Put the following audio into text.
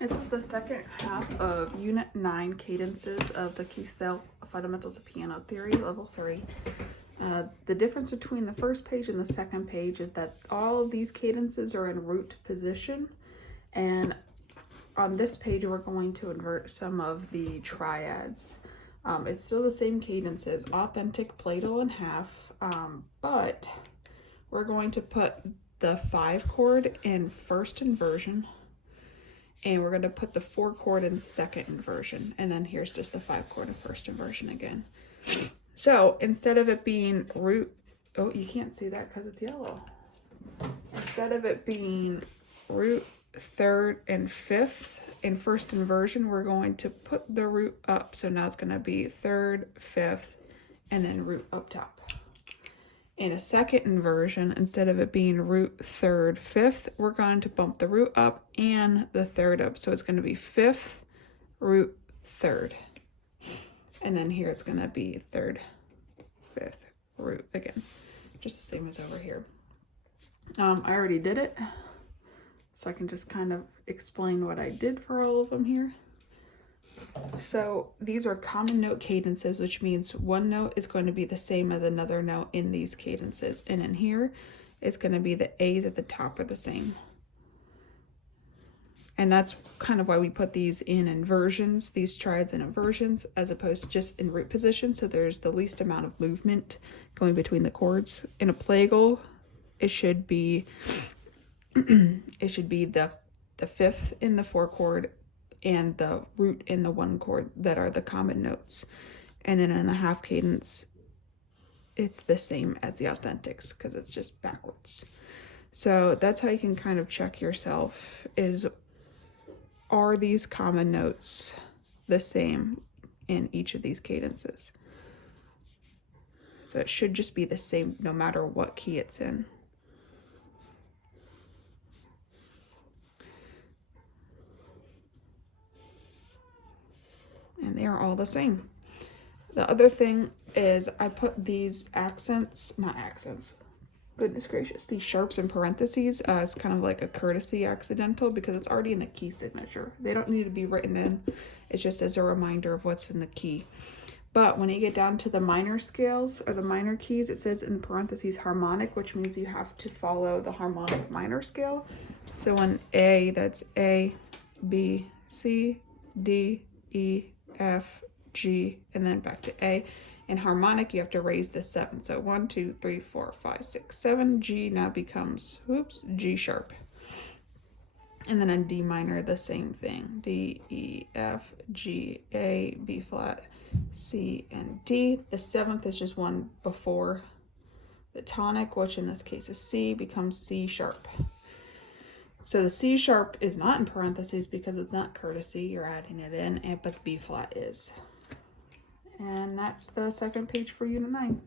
This is the second half of Unit 9 Cadences of the Key Scale Fundamentals of Piano Theory, Level 3. The difference between the first page and the second page is that all of these cadences are in root position, and on this page we're going to invert some of the triads. It's still the same cadences, authentic, platal, and half, but we're going to put the 5 chord in first inversion, and we're going to put the 4 chord in second inversion, and then here's just the 5 chord in first inversion again. So instead of it being root, oh, you can't see that because it's yellow. Instead of it being root, third, and fifth in first inversion, we're going to put the root up. So now it's going to be third, fifth, and then root up top. In a second inversion, instead of it being root, third, fifth, we're going to bump the root up and the third up. So it's going to be fifth, root, third. And then here it's going to be third, fifth, root again. Just the same as over here. I already did it, so I can just kind of explain what I did for all of them here. So these are common note cadences, which means one note is going to be the same as another note in these cadences. And in here, it's going to be the A's at the top are the same. And that's kind of why we put these in inversions, these triads in inversions, as opposed to just in root position. So there's the least amount of movement going between the chords. In a plagal, it should be the fifth in the 4 chord and the root in the 1 chord that are the common notes. And then in the half cadence, it's the same as the authentics because it's just backwards. So that's how you can kind of check yourself, is are these common notes the same in each of these cadences? So it should just be the same no matter what key it's in. And they are all the same. The other thing is I put these goodness gracious, these sharps in parentheses as kind of like a courtesy accidental because it's already in the key signature. They don't need to be written in. It's just as a reminder of what's in the key. But when you get down to the minor scales or the minor keys, it says in parentheses harmonic, which means you have to follow the harmonic minor scale. So on A, that's A, B, C, D, E, F, G, and then back to A. In harmonic, you have to raise the 7. So 1, 2, 3, 4, 5, 6, 7. G now becomes, G sharp. And then in D minor, the same thing. D, E, F, G, A, B flat, C, and D. The 7th is just one before the tonic, which in this case is C, becomes C sharp. So the C sharp is not in parentheses because it's not courtesy. You're adding it in, but the B flat is. And that's the second page for Unit 9.